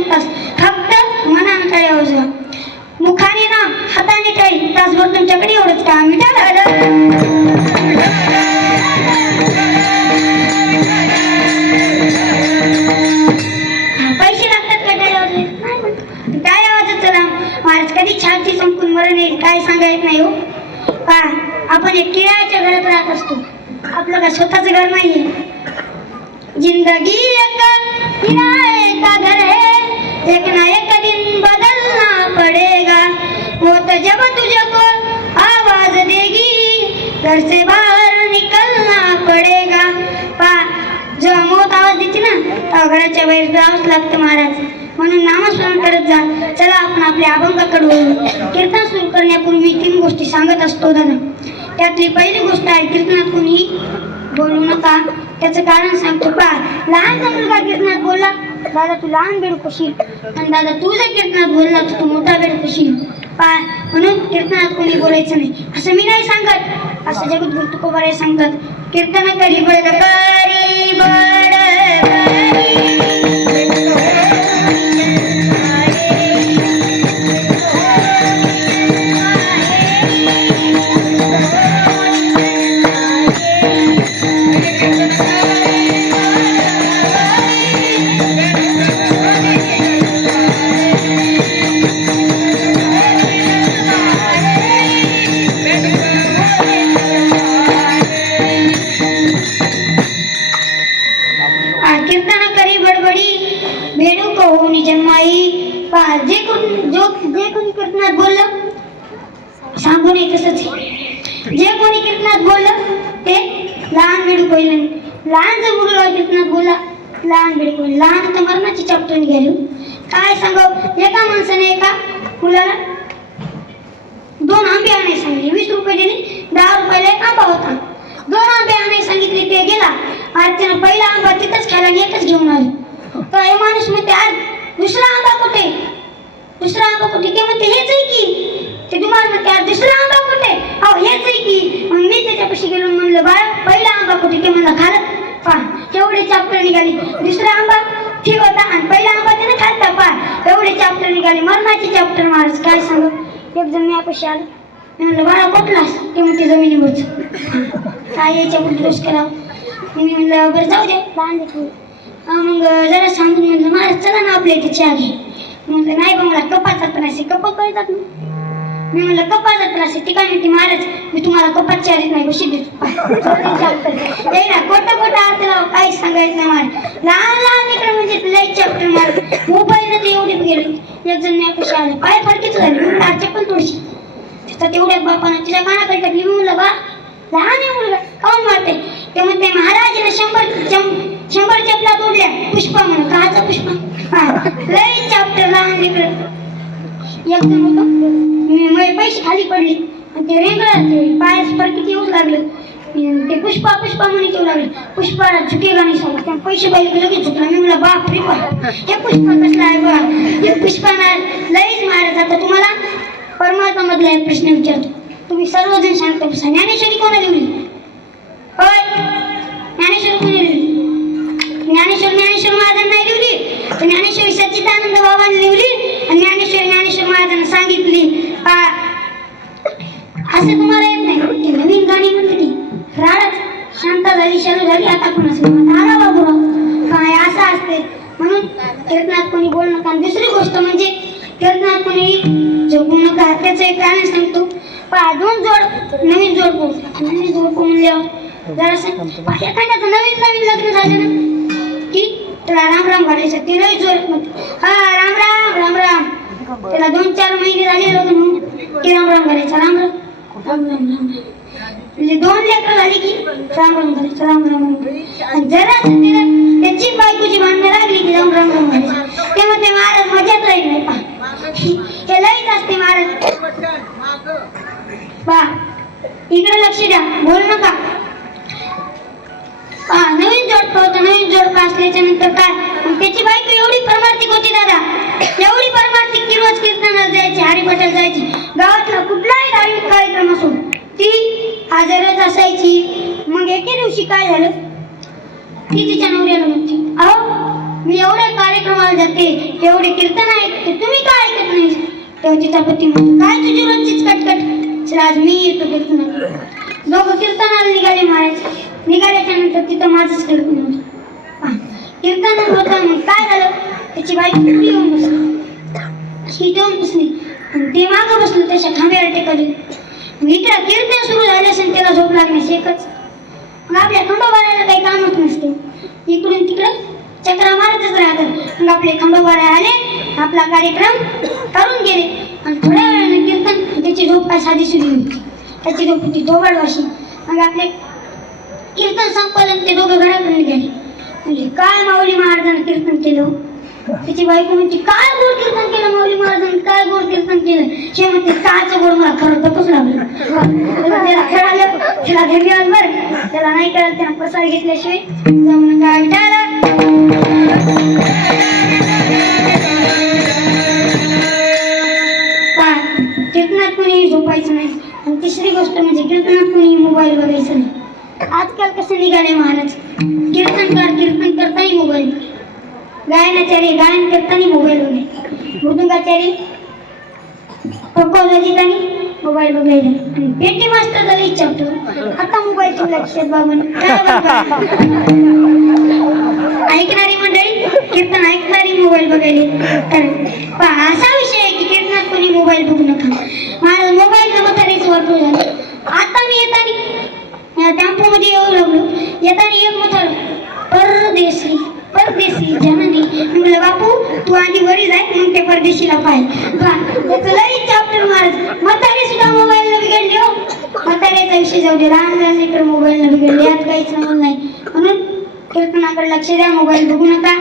2 तास फक्त मनानं टाळी वाजवा. मुखाने ना हाताने टाळी, तासभर तुमच्याकडे एवढंच काम. पैसे लागतात का टाळी वाजले? टाळी वाजत चला. महाराज कधी छाती संपून मरण येईल काय सांगायचं नाही हो. आपण एक किरायाच्या घरात राहत असतो, आपलं काय स्वतःच घर नाहीये. जिंदगी एक किराए का घर है, एक ना एक दिन बदलना पड़ेगा. मौत जब तुझको आवाज देगी, घर से बाहर निकलना पड़ेगा. जेव्हा मौत आवाज देते ना तेव्हा घराच्या बाहेर जावंच लागतं महाराज. म्हणून नामस्मरण करत जा. चला आपण आपल्या अभंगाकडे वळू. कीर्तन सुरू करण्यापूर्वी मी 3 गोष्टी सांगत असतो दादा. त्यातली पहिली गोष्ट आहे, कीर्तनात कोणी बोलू नका. त्याचं कारण सांगतो. लहानचा मुलगा कीर्तनात बोलला, दादा तू लहान बेडू कशील, आणि दादा तू जर कीर्तनात बोलला तर तू मोठा बेडू कशील. म्हणून कीर्तनात कोणी बोलायचं नाही. असं मी नाही सांगत, असं जगद्गुरु तुकोबाराय सांगतात. कीर्तन करी बड करी बड जे कोणी कीर्तनात बोललं सांगू नये तसंच. जे कोणी कीर्तनात बोललं ते लहान बेडूक होईल. लहान जर मुलगा कीर्तनात बोलला लहान बेडूक होईल. लहान तर मरणाची चपटून निघाली. काय सांगावं, एका माणसाने एका मुलाला 2 आंबे आणायला सांगितले. 20 रुपये दिले, 10 रुपयाला एक आंबा होता. 2 आंबे आणायला सांगितले, ते गेला. आज त्यानं पहिला आंबा तिथंच खायला आणि एकच घेऊन आलो. तर हे माणूस म्हणते आज दुसरा आंबा कुठे, दुसरा आंबा कुठे? ते म्हणते हेच आहे की. ते तुम्हाला म्हणते आज दुसरा आंबा कुठे? अहो हेच आहे की. मग मी त्याच्यापाशी गेलो, म्हणलं बाळा पहिला आंबा कुठे? ते म्हणलं खालत. तेवढे चाप्टर निघाली. दुसरा आंबा ठीक होता आणि पहिला आंबा त्याने खालता. एवढे चाप्टर निघाले, मरणाचे चाप्टर. महाराज काय सांगू. एक जण मी आलो, मी म्हणलं बाळा कुठलास? ते म्हणते जमिनीवरच. काय याच्या कुठे दोष करावं. मी म्हणलं बरं जाऊ दे, लहान देखील. मग जरा सांगून म्हणलं महाराज चला ना आपल्या इथे चहा घे. म्हणलं नाही बा मला कपाचा त्रास आहे. कप कळतात ना. मी म्हणलं कपाचा त्रास आहे. ती काय म्हणते महाराज मी तुम्हाला कपात चहा देत नाही, बशी देतो. ते ना खोटं अर्थ लाव, काहीच सांगायचं नाही महाराज. लहान लेकरं म्हणजे लई चॅप्टर महाराज. मोबाईल तर एवढे गेले. एक जण मी कशी आले, पाय फडकीच झाले, चप्पल थोडीशी. तिथं तेवढ्या बापानं तिच्या कानाकडे टाकली. मी म्हणलं बा लहान आहे मुलगा काऊन मारते? ते म्हणते महाराजाने 100 चपला तोडल्या. पुष्पा म्हणून काचा पुष्पा. लई चॅप्टर लहान लेकरं. एकदम होतो मी पैसे खाली पडले आणि ते रेंगळं पाय फडकीत येऊच लागलं. ते पुष्पा म्हणून येऊ लागले. पुष्पा झुके गाणी सांगत त्या पैसे बाई लगेच झुकला. मी म्हणलं बाप रे बाप हे पुष्पा कसला आहे बा. हे पुष्पा लईच मारत. आता तुम्हाला परमात्मा मधला एक प्रश्न विचारतो. तुम्ही सर्वजण शांत बसा. ज्ञानेश्वरी कोणा लिहिली? होय ज्ञानेश्वरी कोणी लिहिली? ज्ञानेश्वर महाराजांना नाही लिहिली, तर ज्ञानेश्वरी सच्चिदानंद बाबांनी लिहिली. आणि ज्ञानेश्वर महाराजांना सांगितली. असं तुम्हाला येत नाही. नवीन गाणी म्हणली राडच शांत झाली, शरू झाली. आता कोण असं आरा बाबूराव काय असं असते. म्हणून कीर्तनात कोणी बोलू नका. दुसरी गोष्ट म्हणजे कीर्तनात कोणी झोपू नका. त्याचं एक कारण सांगतो. 2 जोड नवीन जोड बोलतो. नवीन जोड म्हणल्यावर जरासं एखाद्याचं नवीन लग्न झालं ना की त्याला राम घालायचं. ते लई जोर हा राम राम. त्याला 2-4 महिने झाले लग्न की राम घालायचं. राम म्हणजे 2 लेकरं झाली की राम घालायचं. राम आणि जरा त्याची बायकोची भांडणं लागली की राम घालायचं. तेव्हा ते महाराज मजाच राहील नाही. हे लईच असते महाराज. इकडे लक्ष द्या, बोलू नका. नवीन जोडपं होतं. नवीन जोडपं असल्याच्या नंतर काय त्याची बायको एवढी परमार्थिक होती दादा, एवढी परमार्थिक की रोज कीर्तनाला जायची, हरिपाठाला जायची. गावातला कुठलाही धार्मिक कार्यक्रम असो ती हजरच असायची. मग एके दिवशी काय झालं, ती तिच्या नवऱ्याला म्हणते अहो मी एवढ्या कार्यक्रमाला जाते, एवढे कीर्तन ऐकते, तुम्ही काय ऐकत नाही? तेव्हा तिचा पती म्हणतो, काय तुझी रोजचीच कटकट, चला आज मी येतो कीर्तनाला. दोघं कीर्तनाला निघाले महाराज. निघाल्याच्या नंतर तिथं माझंच कीर्तन होतं. कीर्तन होतं, मग काय झालं, त्याची बाई पुढे येऊन बसली, ही येऊन बसली आणि ते मागं बसलं त्याच्या खांब्यावर टेकवली. मग इकडं कीर्तन सुरू झालं असेल, त्याला झोप लागण्यास एकच. मग आपल्या खंडोबाराला काही कामच नसते, इकडून तिकडं चक्रा मारतच राहतात. मग आपले खंडोबारा आले, आपला कार्यक्रम करून गेले आणि थोड्या वेळाने कीर्तन, त्याची झोप काय साधी सुधी होती, त्याची झोप होती दोबाडवाशी. मग आपले कीर्तन संपलं, ते दोघं घराकडे निघाले. म्हणजे काय माऊली महाराजांना कीर्तन केलं. त्याची बायको म्हणते, काय गोड कीर्तन केलं माऊली महाराजांनी, काय गोड कीर्तन केलं. शे म्हणते, कायचं गोड, मला खरं डोकंच लागलं. त्याला खेळालं, त्याला धन्यवाद बरं, त्याला नाही कळलं, त्यानं प्रसाद घेतल्याशिवाय जमून काय विचारलं. कीर्तनात कोणी झोपायचं नाही. आणि तिसरी गोष्ट म्हणजे कीर्तनात कोणी मोबाईल बघायचं नाही. आजकाल कसं निघाले महाराज, कीर्तनकार कीर्तन करताही मोबाईल, गायनाचार्य गायन करताना मोबाईल बघायला, मृदुंगाचार्य पप्पाजीतानी मोबाईल बघायला, आणि पेटी मास्टर झाले इच्छा होतो आता मोबाईलच्या लक्षात बाबून ऐकणारी मंडळी, कीर्तन ऐकणारी मोबाईल बघायला. तर असा विषय आहे की कीर्तनात कोणी मोबाईल बघू नका. माझा मोबाईल म्हातारीच वाटू झालं. आता मी येताना टेम्पो मध्ये येऊ लागलो, येताना एक म्हातार, परदेशी परदेशी जननी. म्हणलं बापू तू आधी वरी जाय, मग ते परदेशीला पाहिजे. लई चॅप्टर महाराज, म्हातारी सुद्धा मोबाईलला बिघडली हो. म्हाताऱ्याचा विषय जाऊ दे, लहान लहान लेकर मोबाईलला बिघडले, यात काहीच नवल नाही. म्हणून कीर्तनाकडे लक्ष द्या, मोबाईल बघू नका,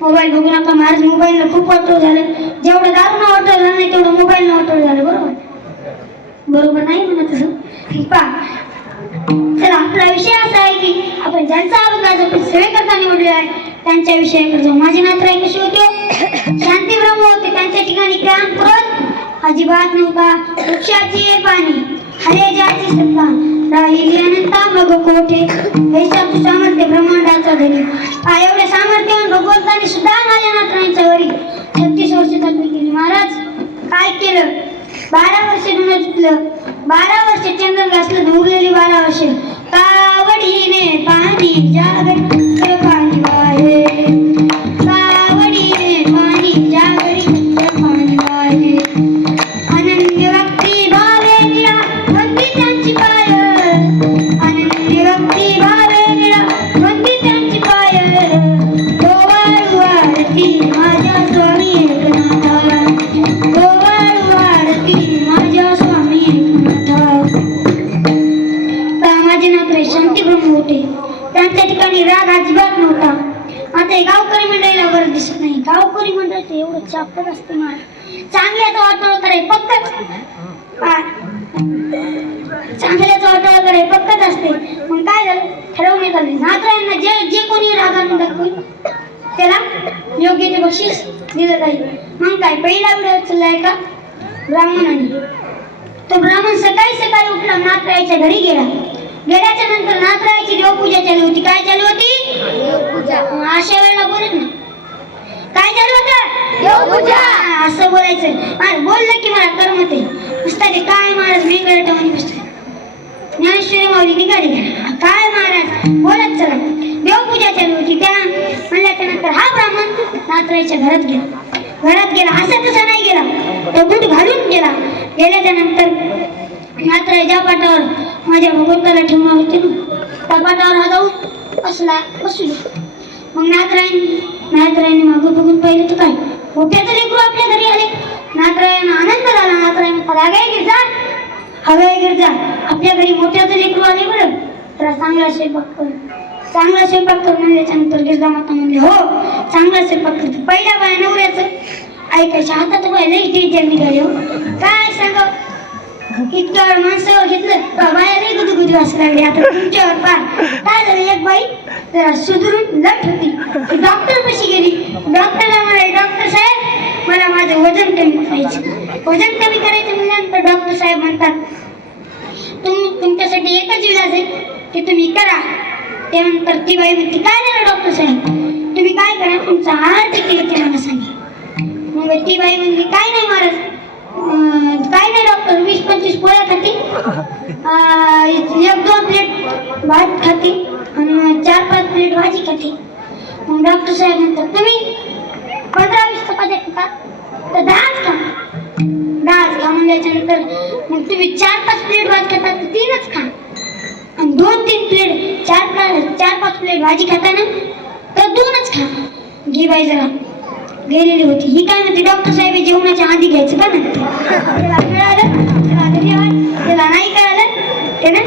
मोबाईल बघू नका महाराज. मोबाईलला खूप वाटोळ झालं, जेवढं दारूनं वाटोळ झालं नाही तेवढं मोबाईलनं वाटोळ झालं. बरोबर बरोबर नाही म्हणत तसं. चला, आपला विषय असा आहे की आपण ज्यांचा अभंगाचा सेवेकरता निवडले आहे त्यांच्या विषयाकडे जाऊ. माझी नातराई कशी होती, शांतीब्रह्म होते. त्यांच्या ठिकाणी ज्ञान क्रोध अजिबात नव्हता. वृक्षाची पाणी हरे जाची सत्ता राहिली अनंता मग कोठे, ऐसा तू सामर्थ्य ब्रह्मांडाचा धनी. एवढे सामर्थ्यवान भगवंतांनी सुद्धा माझ्या नातराईंच्या वरी 36 वर्ष तपली केली. महाराज काय केलं, 12 वर्ष धुणं धुतलं, 12 वर्ष चंदन घासलं, उरलेली 12 वर्ष कावडीने पाणी जागरी पाणी वाहे, कावडीने पाणी जागरी पाणी वाहे. अनन्य भक्ती भावे निळा वंदी त्यांची पाय, अनन्य भक्ती भावे निळा वंदी त्यांची पाय. गोवाळू आरती माझ्या स्वामी एकनाथा, गोवाळू आरती माझ्या स्वामी एकनाथा. माझे नातरे शांतीब्रह्म होते. त्यांच्या ठिकाणी राग अजिबात नव्हता. आता हे गावकरी मंडळीला बरं दिसत नाही. गावकरी मंडळ एवढं चापट असते मला, चांगल्याचा वाटोळ कराय पक्कच, चांगल्याचा वाटोळ कराय पक्कच असते. मग काय झालं, ठरवण्यात आले नातरायांना जे कोणी राग आणून दाखवेल त्याला योग्य ते बक्षीस दिलं जाईल. मग काय, पहिला व्हिडिओ चाललाय का ब्राह्मणाने. तो ब्राह्मण सकाळी सकाळी उठला, नातराईच्या घरी गेला. गेल्याच्या नंतर नातराईची देवपूजा चालू होती. काय चालू होती? देवपूजा. अशा वेळेला बोलत ना, काय चालू होतं? देवपूजा. असं बोलायचं. बोललं की मला करमत आहे. नुसतं ते काय महाराज वेगळं टवणी बसते. ज्ञानेश्वरी माऊली निघाली, काय महाराज बोलत चला. देवपूजा चालू होती. त्या म्हणल्याच्या नंतर हा ब्राह्मण नातराईच्या घरात गेला. घरात गेला असं तसं नाही गेला, तो बूट घालून गेला. गेल्याच्या नंतर नातराईच्या पाटावर माझ्या भगवंताला ठेवणार होते ना, त्या पाटावर हा जाऊन बसू. मग नातराईने मागं बघून पाहिलं तर काय, मोठ्याचं लेकरू आपल्या घरी आले. नातराईंना आनंद झाला. नातराई म्हणतात, गिरजा हवे गिरजा, आपल्या घरी मोठ्याचं लेकरू आले बरं, तर चांगला स्वयंपाक कर, चांगला स्वयंपाक कर. म्हणल्याच्या नंतर गिरजा माता म्हणले, हो चांगला स्वयंपाक करते. पहिल्या बाया नवऱ्याचं ऐकायच्या, हातात बाय लई टेन्शन निघाले. हो काय सांगा, इतक्या वेळ माणसावर घेतलं, बाया लई गुदगुदी वासू लागली. आता तुमच्यावर पार काय झालं, एक बाई जरा सुधरून लट होती, डॉक्टर कशी गेली. डॉक्टरला म्हणाले, डॉक्टर साहेब मला माझं वजन कमी करायचं. वजन कमी करायचं म्हणल्यानंतर डॉक्टर साहेब म्हणतात, तुमच्यासाठी एकच इलाज आहे, ते तुम्ही करा. त्यानंतर ती बाई म्हणते, काय झालं डॉक्टर साहेब. तुम्ही काय करा तुमचा हार्ट किती ते मला सांगा. मग ती बाई म्हणली काय नाही महाराज, काय नाही डॉक्टर, 20-25 पोळ्या खाते, 1-2 प्लेट भात खाते आणि 4-5 प्लेट भाजी खाते. मग डॉक्टर साहेब म्हणतात तुम्ही 15-20 चपात्या खाता तर 10च खा. 10च खा म्हणल्याच्यानंतर मग तुम्ही 4-5 प्लेट भात खाता तर 3च खा आणि 2-3 प्लेट 4-5 प्लेट भाजी खाता ना तर 2च खा. घे बाई जरा गेलेली होती. ही काय म्हणते डॉक्टर साहेब जेवणाच्या आधी घ्यायचं का म्हणते. त्याला कळालं, त्याला धन्यवाद. त्याला नाही कळालं ते ना